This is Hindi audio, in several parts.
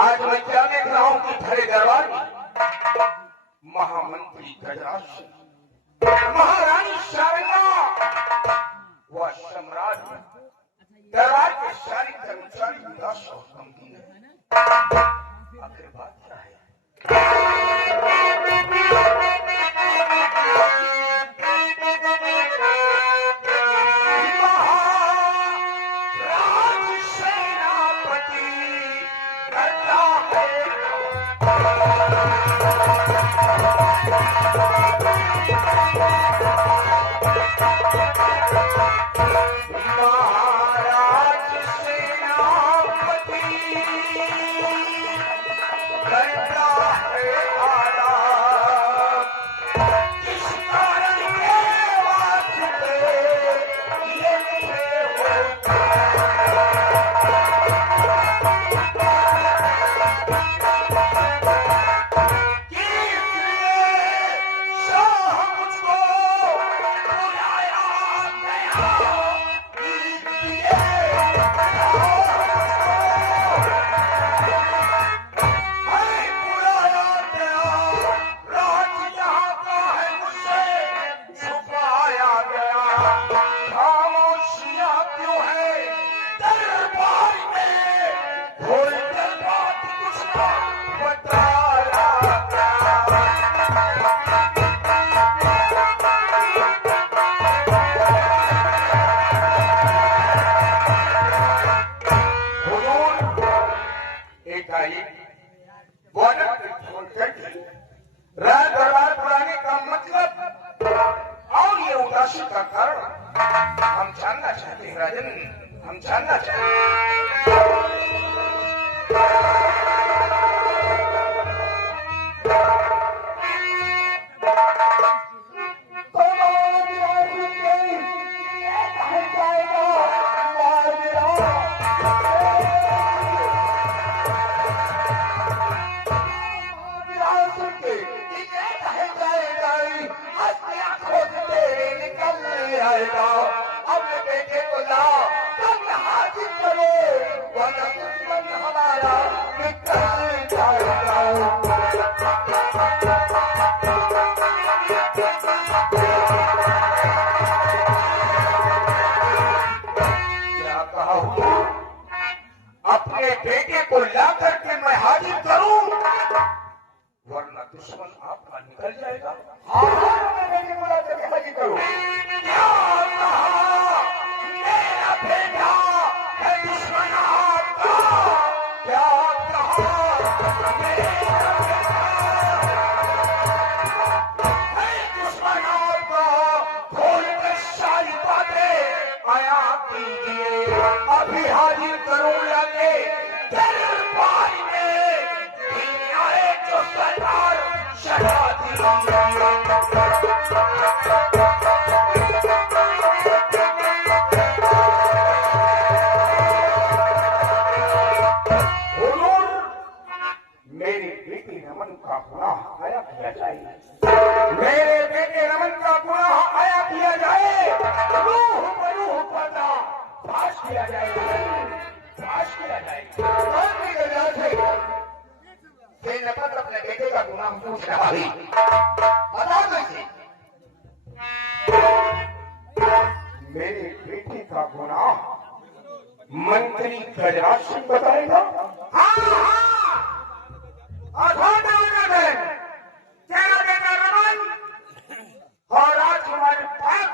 आज मैं क्या देख रहा हूं कि खड़े दरबार में महामंत्री गजराज, महारानी शारंगा व सम्राट दरबार के सारे कर्मचारी उदास और गमगीन हैं। आखिर बात क्या है? दरबार बुलाने का मतलब और ये उदासी का कारण हम जानना चाहते हैं राजन, हम जानना चाहते हैं। अब बेटे को लाओ, तब हाजिर करो, वरना दुश्मन हमारा निकल जाएगा। क्या कहा हूँ? अपने बेटे को ला करके मैं हाजिर करूं, वरना दुश्मन आपका निकल जाएगा। हाँ, अपने बेटे को ला करके हाजिर करूं। अभी हाजिर करूं लगे दरबार में आए जो सरकार शराबी मेरे बेटे रमन का गुनाह आया किया जाए, मेरे बेटे रमन का गुनाह आया किया जाए, रूह बरूह पता फाश किया जाएगा, फाश किया जाएगा। कौन भी गजराज है कि नफरत अपने बेटे का गुनाह पूछ रहा है? बताओ कैसे? मेरे बेटे का गुनाह मंत्री गजराज सिंह बताएगा। हाँ हाँ, तेरा बेटा रमन और राजकुमारी पाक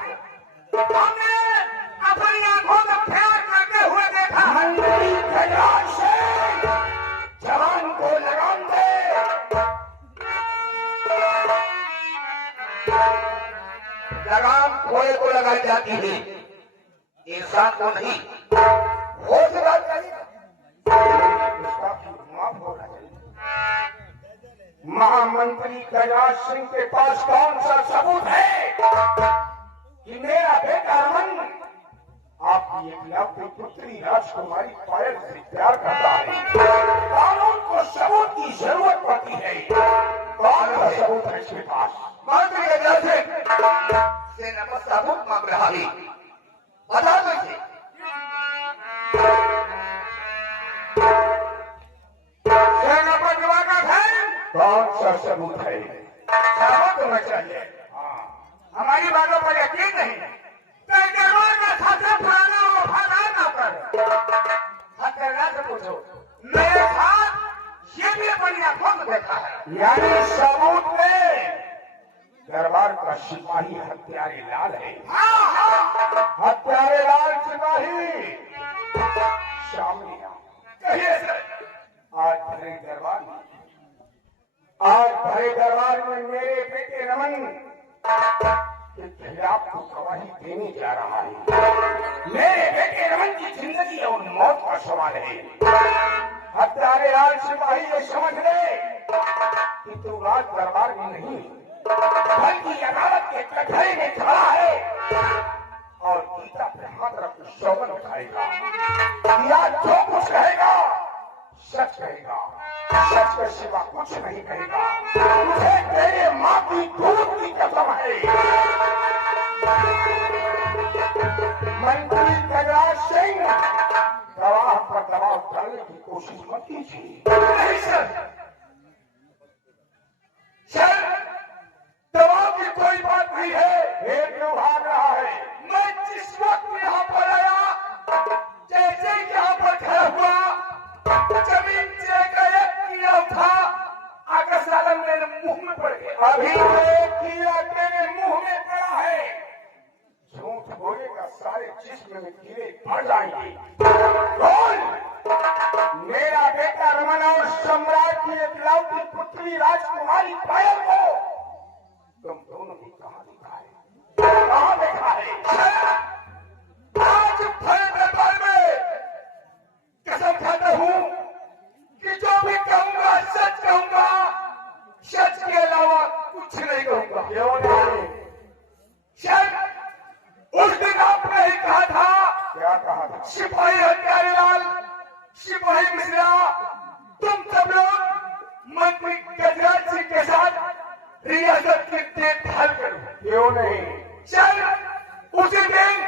हमने अपनी आंखों में प्यार करते हुए देखा। मंत्री गजराज सिंह जवान को लगाम दे। लगाम घोड़े को लगाई जाती है, इंसान को नहीं। हो बात करेगा, उसका माफ होना चाहिए। महामंत्री गजराज सिंह के पास कौन सा सबूत है कि मेरा बेटा रमन आपकी एकलव्य पुत्री राजकुमारी पायल से प्यार करता है? कानून को सबूत की जरूरत पड़ती है। कौन सबूत है इसके पास। मंत्री गजराज से नमक सबूत मांग रहा है, बता दो इसे। सेनापति दिवाकर है, कौन सा सबूत है? सबूत होना चाहिए। हमारी बातों पर यकीन नहीं, तो दरबार का सबसे पुराना और वफादार नौकर हथकरघा से पूछो। मेरे साथ ये भी अपनी आंखों में देखा है। यानी सबूत में दरबार का सिपाही हत्यारे लाल है। हाँ हाँ, हत्यारे लाल सिपाही सामने आओ। कहिए सर। आज भरे दरबार में, आज भरे दरबार में मेरे बेटे रमन के खिलाफ को गवाही देने जा रहा है। मेरे बेटे रमन की जिंदगी और मौत का सवाल है। हत्यारे लाल सिपाही ये समझ ले कि तू राज दरबार में नहीं बल्कि अदालत के कटहरे में खड़ा है और गीता पे हाथ रख सौगंध उठाएगा। या जो कुछ कहेगा सच कहेगा, सच के सिवा कुछ नहीं कहेगा। तुझे तेरे माँ की दूध की कसम है। मंत्री गजराज सिंह गवाह पर दबाव डालने की कोशिश मत कीजिए। नहीं सर, सर दबाव की कोई बात नहीं है। ये क्यों भाग रहा है? मैं जिस वक्त यहाँ पर आया, जैसे यहाँ पर खड़ा हुआ, जमीन से एक कीड़ा उठा आकर साला मेरे मुंह में पड़ गया। अभी एक कीड़ा तेरे मुंह में पड़ा है। झूठ बोलेगा सारे जिस्म में कीड़े भर जाएंगे। बोल, मेरा बेटा रमन और सम्राट की एकलौती पुत्री राजकुमारी पायल को तुम दोनों ने कहाँ देखा है? कहाँ देखा है? आज भरे दरबार में कसम खाता हूँ कि जो भी कहूंगा सच कहूंगा, सच के अलावा कुछ नहीं कहूंगा। क्यों नहीं? सर उस दिन आपने ही कहा था, क्या कहा था? सिपाही हत्यारे लाल, सिपाही मिश्रा, तुम सब लोग मंत्री गजराज सिंह के साथ रियासत की देखभाल करो। क्यों नहीं? सर उसी दिन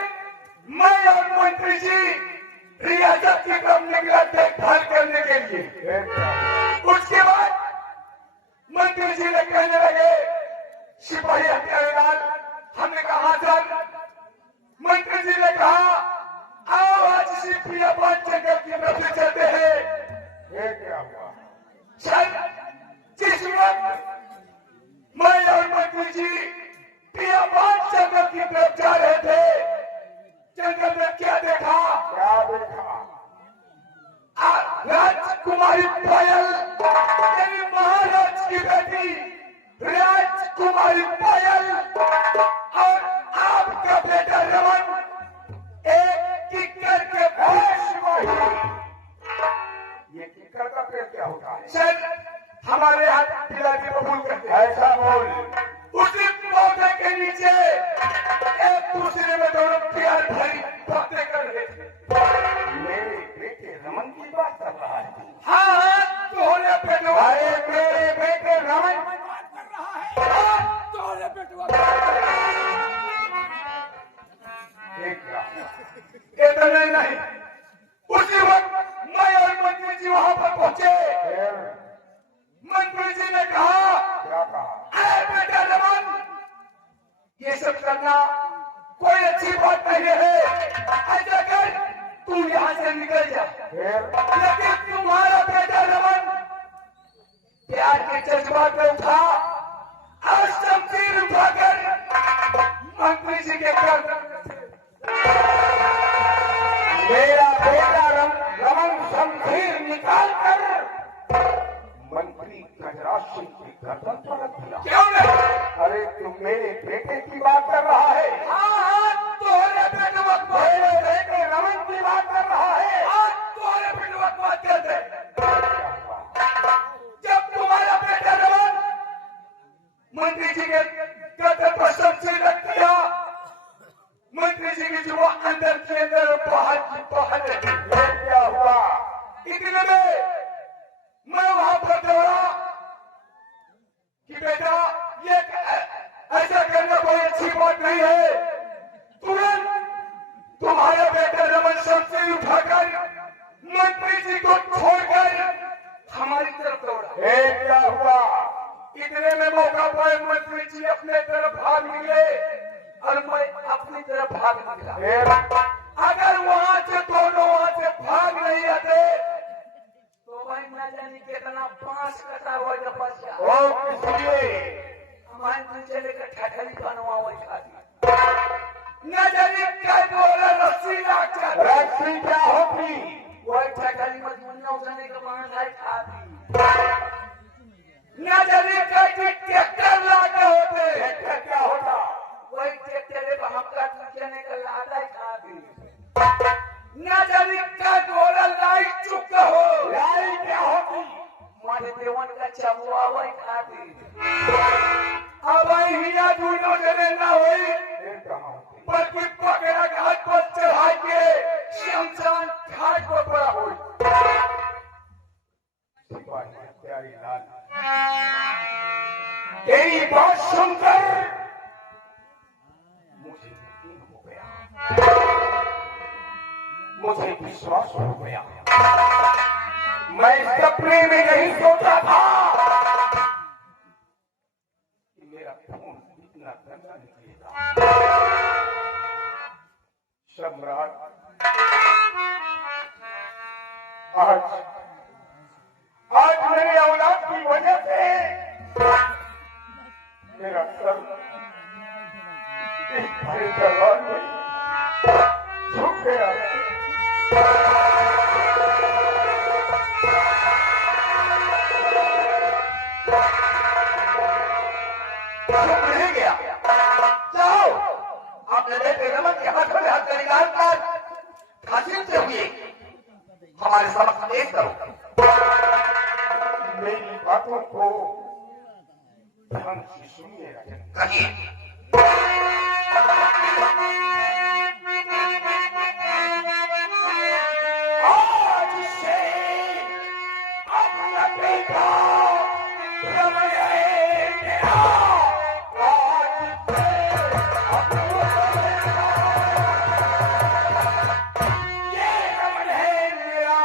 मैं और मंत्री जी रियासत की तरफ निकला देखभाल करने के लिए। फिर क्या? उसके बाद मंत्री जी ने कहने लगे सिपाही हत्यारे लाल। हमने कहा सर, मंत्री जी ने कहा आओ आज सिपिया पांच जगह की तरफ से चलते हैं। फिर क्या हुआ? सर जिस वक्त मैं और मंत्री जी पिया पांच जगह की तरफ जा रहे थे, जंगल में क्या देखा? क्या देखा? राजकुमारी पायल यानी महाराज की बेटी राजकुमारी पायल और आपका बेटा रमन एक किक्कर के भेष में। ये किक्कर का पेड़ क्या होता है? सर हमारे यहाँ पिलाजी कबूल करते हैं। ऐसा बोल। उसी पौधे के नीचे एक दूसरे में दोनों प्यार भरी बातें कर रहे थे। मेरे बेटे रमन की बात कर रहा है। हाँ तोहरे बेटवा। अरे मेरे बेटे रमन बात कर रहा है। हाँ तोहरे बेटवा। एक क्या हुआ? इतने नहीं, उसी वक्त मैं और मंत्री जी वहां पर पहुंचे। फिर मंत्री जी ने कहा क्या कहा? अरे बेटा रमन, ये सब करना कोई अच्छी बात नहीं है। ऐसा कर तू यहाँ से निकल जा। फिर लेकिन तुम्हारा बेटा रमन प्यार के जज्बात में उठा और शमशीर उठाकर मंत्री जी के घर। मेरा बेटा रमन शमशीर निकाल कर मंत्री गजराज सिंह की गर्दन पर रख दिया। क्यों नहीं? अरे तुम मेरे बेटे की बात कर रहा है? हाँ तोहरे बेटे वक्त मेरे बेटे रमन की बात कर रहा है? हाँ तोहरे बेटे वक्त बात करते। जब तुम्हारा बेटा रमन मंत्री जी के गर्दन पर शमशीर रख दिया, मंत्री जी की जुबान अंदर के अंदर बाहर की बाहर रही। फिर क्या हुआ? इतने में मैं वहां पर दौड़ा कि कि बेटा ये ऐसा करना कोई अच्छी बात नहीं है। तुरंत तुम्हारे बेटे रमन सिंह से उठाकर मंत्री जी को छोड़कर हमारी तरफ दौड़ा। क्या हुआ? इतने में मौका पर मंत्री जी अपने तरफ भाग निकले और मैं अपनी तरफ भाग निकला। अगर वहां से दोनों वहां से भाग नहीं आते तो भाई न जाने कितना पांच कटा हुआ बचा। हमारे नीचे लेकर ठठली बनवा वही खाती न जाने क्या बोला रस्सी लाकर। रस्सी क्या होती? वही ठठली मजमुन्ना उठाने का बहाना खाती। न जाने ट्रैक्टर लाके होते। ट्रैक्टर क्या होता? वही ट्रैक्टर पर हम काटने का लादा खाती। न जाने क्या बोला लाइट चुका हो। लाइट क्या होती? माने देवन का चमुआ वही खाती। अब हिया दोनों जने न हुई बल्कि पकड़ा घाट पर चढ़ा के शमशान घाट पर पड़ा हुई। प्यारी लाल तेरी बात सुनकर मुझे यकीन हो गया, मुझे विश्वास हो गया। मैं सपने में नहीं सोचा था कि मेरा खून इतना गंदा निकलेगा। सम्राट आज मेरी औलाद की वजह से मेरा सर इस भरे दरबार में झुक गया। झुक नहीं गया। जाओ आपने बेटे रमन के हाथों में हाथ निकाल कर फांसी से हुए हमारे समक्ष पेश करो। मेरी बातों को ध्यान से सुनिए कहिए। आज से अपना बेटा रमन है मेरा। आज से ये रमन है मेरा।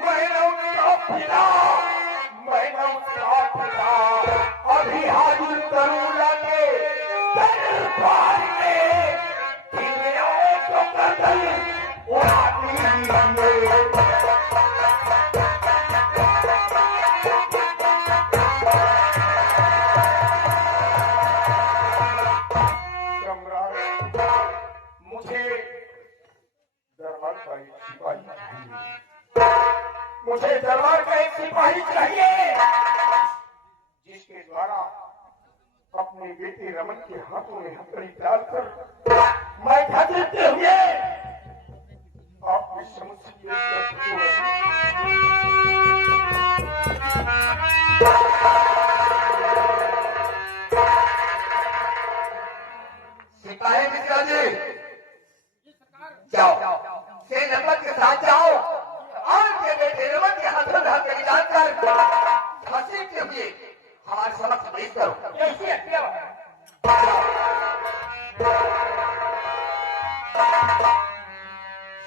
महीनों का पिता अभी हाजिर करूँ लाके दरबार में फिर आए तो कदल उड़ाती सम्राट मुझे दरबार का एक सिपाही चाहिए। मुझे दरबार का एक सिपाही चाहिए जिसके द्वारा अपने बेटे रमन के हाथों में हथकड़ी डालकर मैं घसीटते हुए आपकी समस्या सिपाही मिश्रा जी जाओ से रमन के साथ जाओ और के बेटे रमन के हाथों में हथकड़ी डालकर घसीटते हुए हमारे समक्ष पेश करो। कैसी हत्या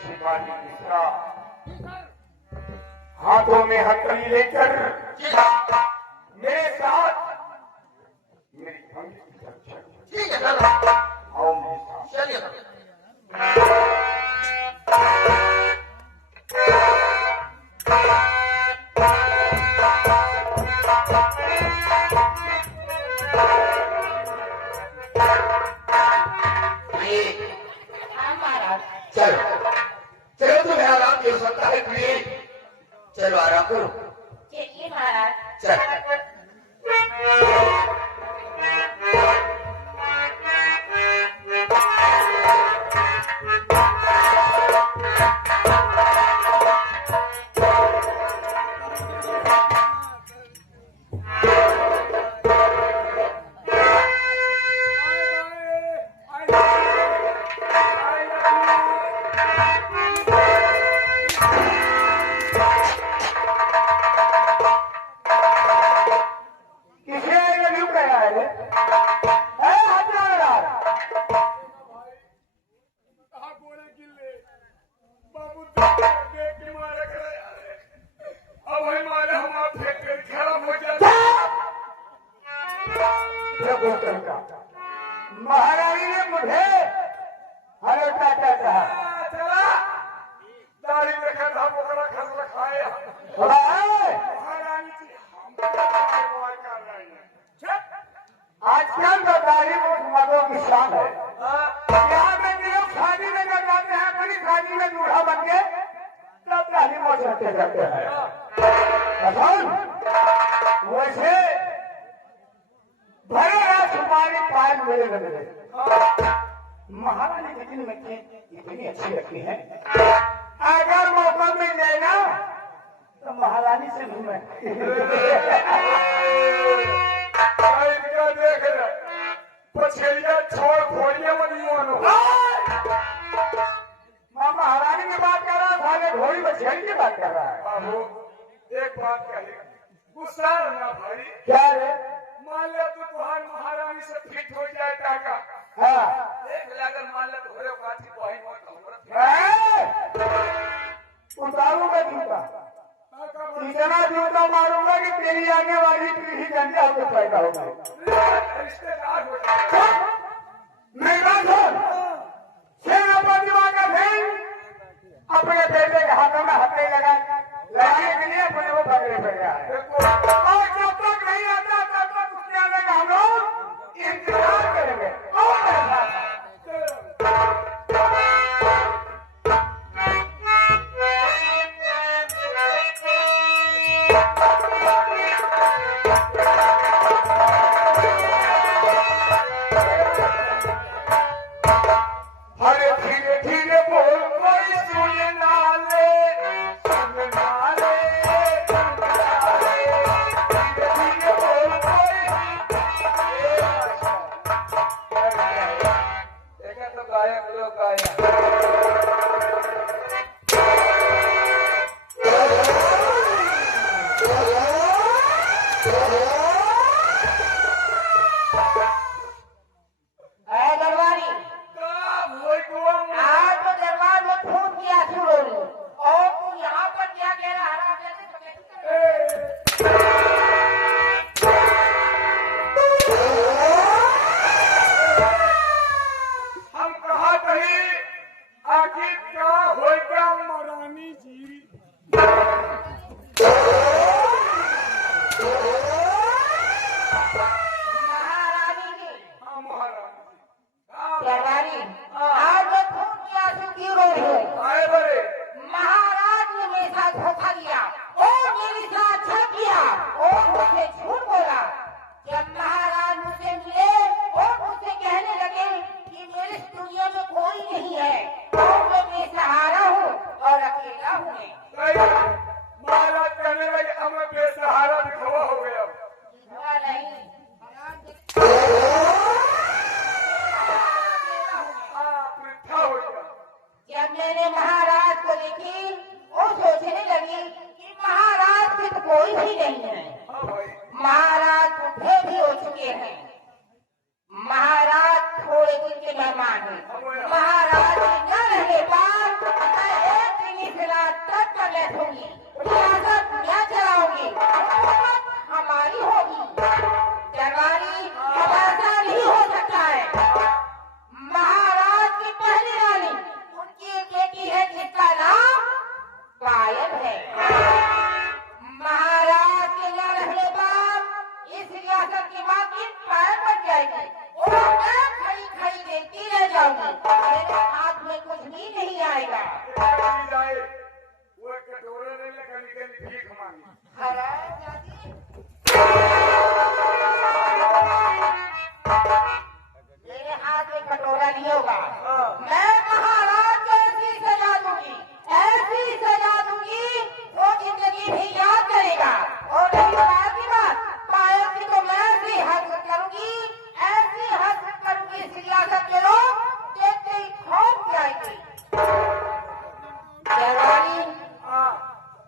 सिपाही मिश्रा हाथों में हथकड़ी लेकर मेरे साथ मेरी पंक्ति की रक्षा। ठीक है सर। आओ मेरे साथ। चलिए चलो आराम करो। चलिए महाराज। चल देखो तरीका महारानी ने मुझे हरे क्या क्या कहा चला दाढ़ी देखा था बोकरा खस रखाया महारानी जी हम बात कर रहे हैं आजकल तो दाढ़ी बहुत मर्दों की शान है यहाँ पे जो लोग शादी में जब जाते हैं अपनी शादी में दूल्हा बन के तब दाढ़ी मोछ रखते करते हैं वैसे भरे राजकुमारी पायल मेरे लगे महारानी कितनी में इतनी अच्छी लगती है अगर मौका मिल जाए ना तो महारानी से भी मैं देख रहे पछेलिया छोड़ घोड़िया मनो मैं महारानी की बात कर रहा था घोड़ी बछेड़ी की बात कर रहा है बाबू एक बात कही गुस्सा ना भाई क्या रे मान ले तो तुम्हारी महारानी से फिट हो जाए टाका हाँ देख अगर मान ले घोड़े काठी बहन हो उतारूंगा जूता इतना जूता मारूंगा कि तेरी आने वाली पीढ़ी गंजा होकर पैदा होगी रिश्तेदार हो जाए मेरी बात सुन सेनापति का फिर अपने बेटे के हाथों में हथेली लगाने के लिए अपने वो पकड़े पड़ गया है और जब तक नहीं आता तब तक उसके आने का हम लोग इंतजार करेंगे और ऐसा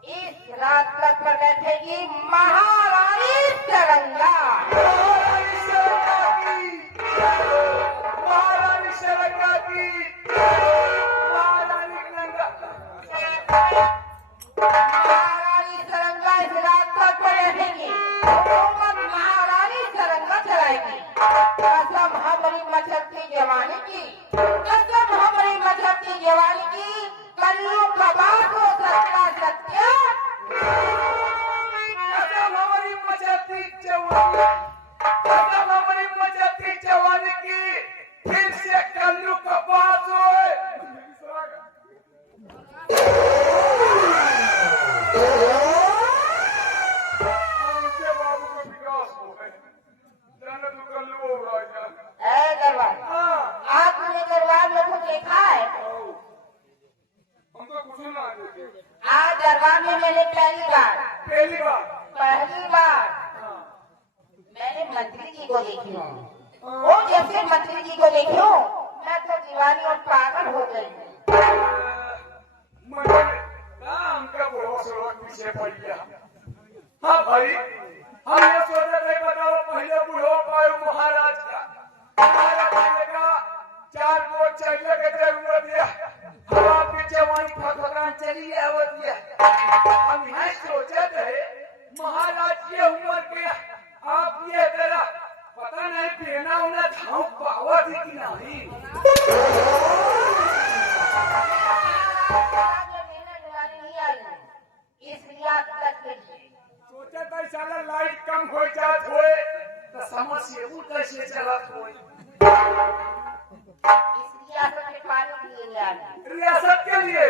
इस रात तक पर बैठेगी को देखी हूँ। वो जैसे मंत्री जी को देखी हूँ, मैं तो दीवानी और पागल हो गई। हमका बुढ़वा सोलह पीछे पड़ गया। हाँ भाई, हम ये सोचे थे बताओ पहले बुढ़वा पायो महाराज का चार वोट चाहिए के जरूरत है। हम आपकी जवानी फकरान चली आवत है। हम यहाँ सोचे थे महाराज ये उम्र के आप ये तेरा पता नहीं पीना उन्हें धाव पावा थी कि नहीं। सोचे तो साला लाइट कम हो जात होए तो समस्या वो कैसे चलत होए। रियासत के लिए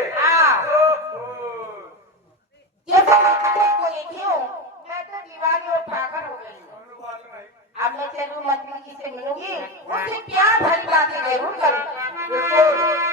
मैं तो दीवानी और पागल हो गई। अब मैं जरूर मंत्री जी से मिलूंगी, उससे प्यार भरी बातें जरूर करूंगी।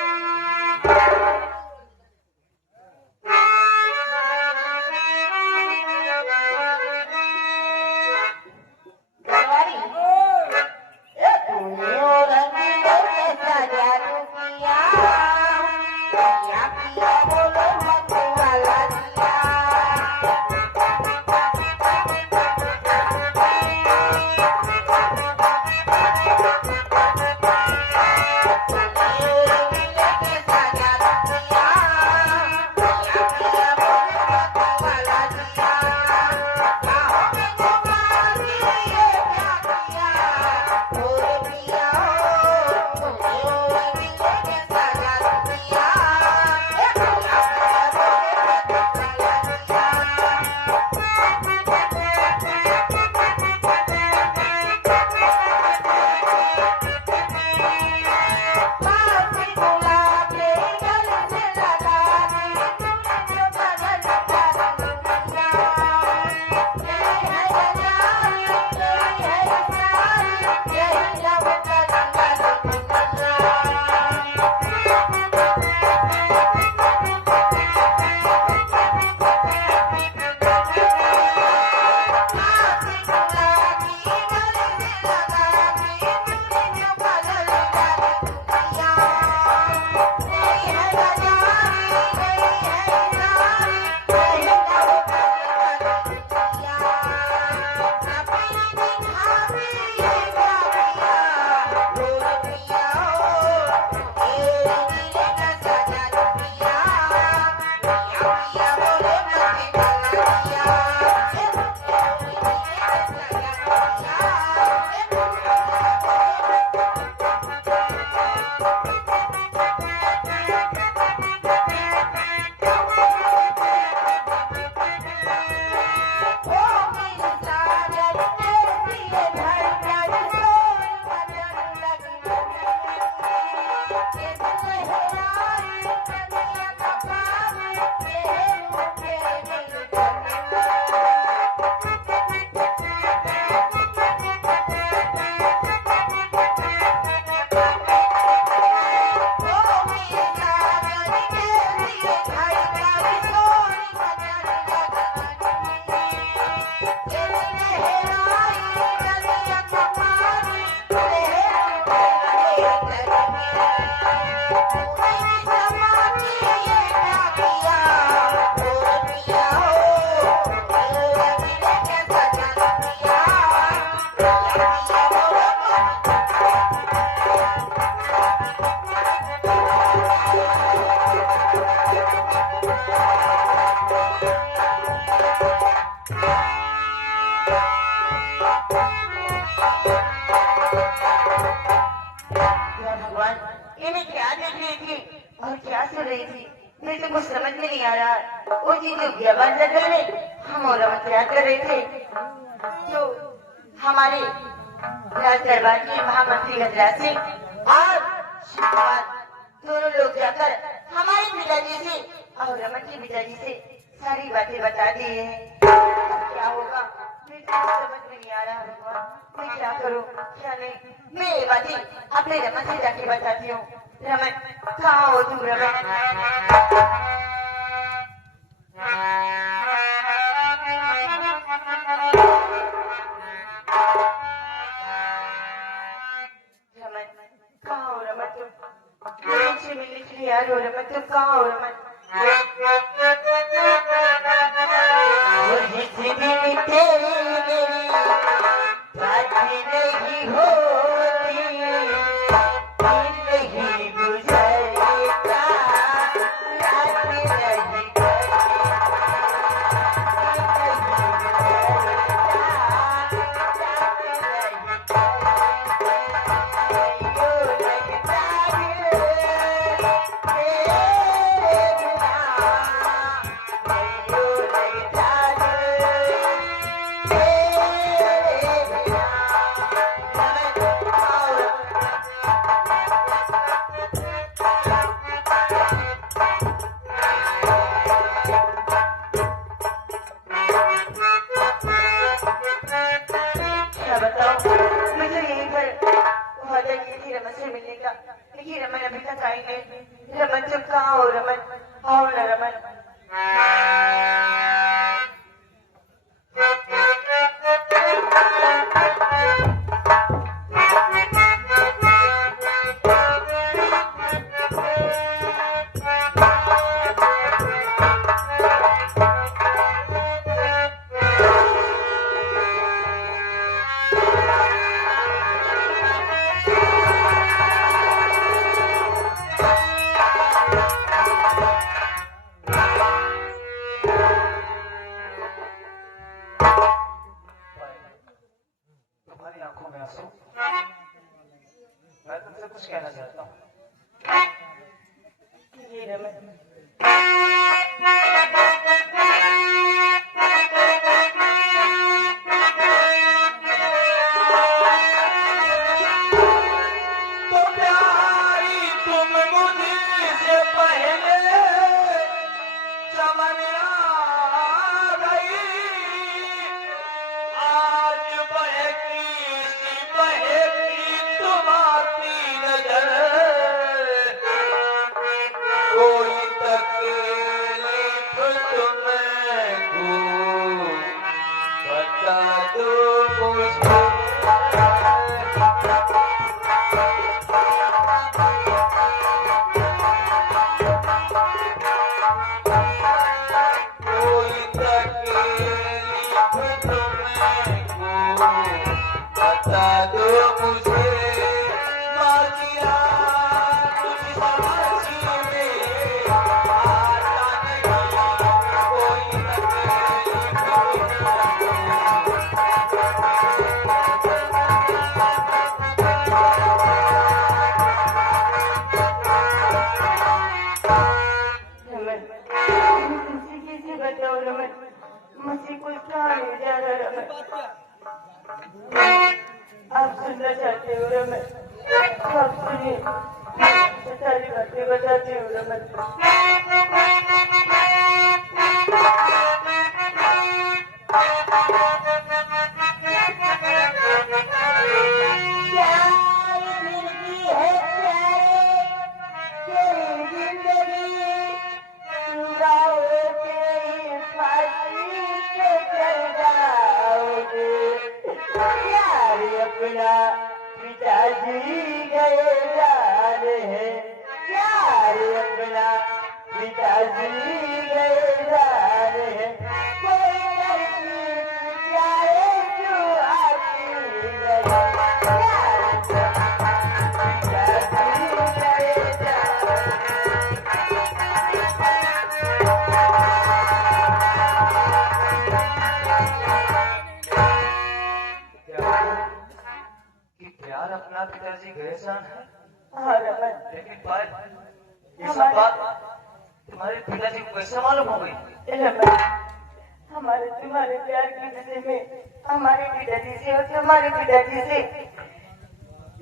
मुझे कुछ समझ में नहीं आ रहा। वो जी जो जवान जंगल में हम और क्या कर रहे थे, जो हमारे राज दरबार के महामंत्री गजराज सिंह और शिवपाल दोनों लोग जाकर हमारे पिताजी से और रमन के पिताजी से सारी बातें बता दी हैं। क्या होगा मुझे समझ में नहीं आ रहा भगवान, मैं क्या करूं क्या नहीं। मैं ये बातें अपने रमन से जाके बताती हूँ। रमन कहाँ हो तुम रमन? प्यार हो रमन, तुम कहाँ हो रमन? वो जिस दिन तेरी मेरी बात नहीं होती, दिन नहीं गुजरता, रात नहीं रमन अभी तक आई नहीं। रमन तुम कहाँ हो रमन? आओ ना रमन। मैं तुमसे कुछ कहना चाहता हूँ। तो प्यारी तुम मुझसे पहले समझ आ गई, आज बहकी सी बहकी तुम्हारी नजर, कोई तकलीफ तुमको बता दो मुझे। कोई तकलीफ तुमको बता दो मुझे, माजिया तुझ समझ में आता नहीं, कोई तकलीफ तुमसे कैसे बताओ रमन? मुझे कुछ कहा नहीं जा रहा रमन। आप सुनना चाहते हो रमन? आप सुनिए, सारी बातें बताती हूँ रमन। पिताजी गए जाने हैं, प्यार अपना पिताजी गए जाने हैं, कोई लड़की प्यारे जो आती गई, प्यार पिताजी गए जाने प्यार अपना पिताजी गए जान है। हाँ रमन, लेकिन पायल, ये सब बात तुम्हारे पिताजी को कैसे मालूम हो गई? रमन, हमारे तुम्हारे प्यार के विषय में हमारे पिताजी से और तुम्हारे पिताजी से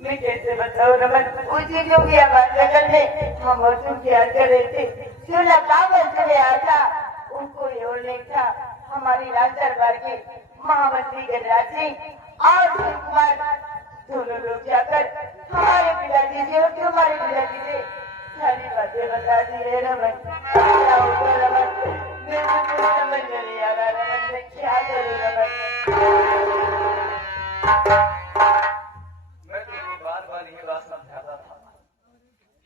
मैं कैसे बताऊं रमन? उस दिन जो भी हमारे बगल में हम और तुम प्यार कर रहे थे, जो लकावल चले आया था, उनको ये और नहीं था, हमारी राज दरबार के महामंत्री गजराज सिंह और शिव कुमार दोनों लोग जाकर हमारे पिताजी से और तुम्हारे पिताजी से सारी बातें बता दी है रमन। क्या होगा रमन? मेरे को कुछ समझ में नहीं आ रहा रमन, मैं क्या करूँ रमन? मैं तुमको बार बार ये बात समझाता था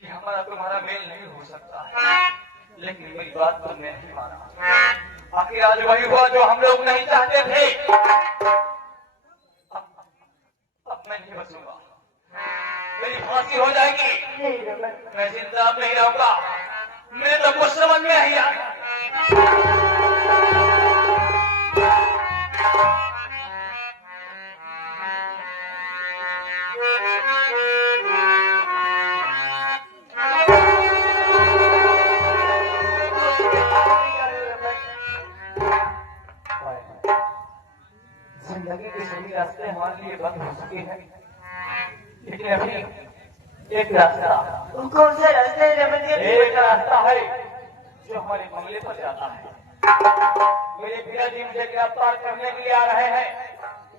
कि हमारा तुम्हारा मेल नहीं हो सकता है, लेकिन मेरी बात तुमने नहीं माना। आखिर आज वही हुआ जो हम लोग नहीं चाहते थे। अब मैं नहीं बचूंगा, मेरी फांसी हो जाएगी, नहीं रमन, मैं जिंदा नहीं रहूंगा। मेरे तो कुछ समझ में नहीं आया। जिंदगी के सभी रास्ते हमारे लिए बंद हो चुके हैं, लेकिन अभी एक रास्ता, वो कौन सा रास्ता है रमन जी? एक रास्ता है जो हमारे बंगले पर जाता है। मेरे पिता जी मुझे गिरफ्तार करने के लिए आ रहे हैं,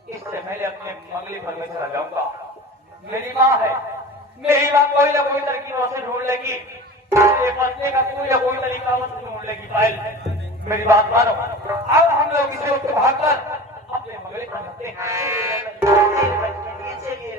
इससे पहले अपने बंगले पर मैं चला जाऊंगा। मेरी माँ है, मेरी माँ कोई ना कोई तरकीबों से ढूंढ लेगी, मेरे बचने का कोई ना कोई तरीका मुझे ढूंढ लेगी। पायल, मेरी बात मानो, अब हम लोग इसे उठ भागकर अपने बंगले पर जाते हैं। चलिए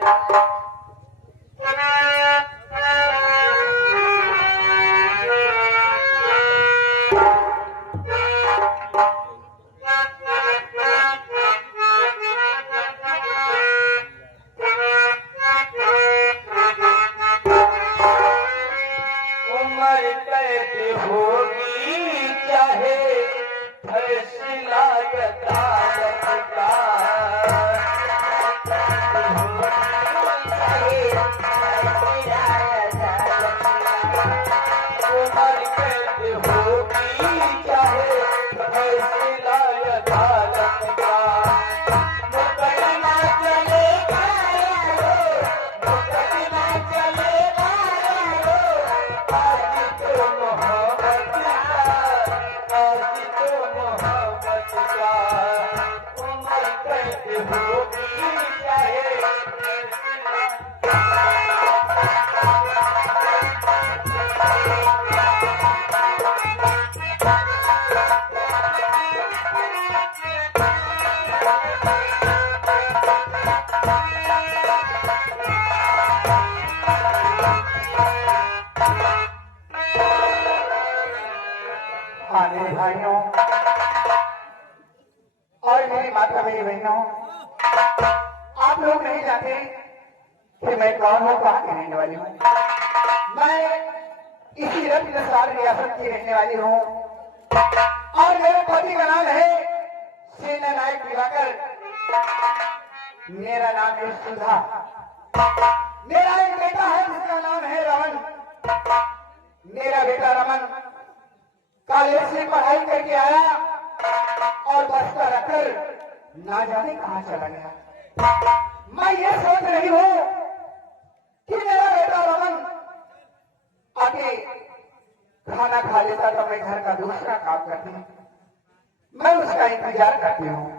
उम्र कैद होगी चाहे फैसला अदालत का, उम्र कैद होगी चाहे फैसला अदालत का, मुकदमा चलेगा मुकदमा चलेगा आज तो मोहब्बत का उम्र कैद होगी चाहे हाँ मेरे भाइयों और मेरी माता मेरी बहनों, आप लोग नहीं जानते कि मैं कौन हूँ, कहाँ की रहने वाली हूँ। मैं इसी रत्नसार रियासत की रहने वाली हूँ और मेरे पति का नाम है सेना नायक दिवाकर। मेरा नाम है सुधा। मेरा एक बेटा है जिसका नाम है रमन। मेरा बेटा रमन कॉलेज से पढ़ाई करके आया और बस्ता रखकर ना जाने कहां चला गया। मैं ये सोच रही हूं कि मेरा बेटा रमन आके खाना खा लेता तो मैं घर का दूसरा काम करती। मैं उसका इंतजार करती हूँ।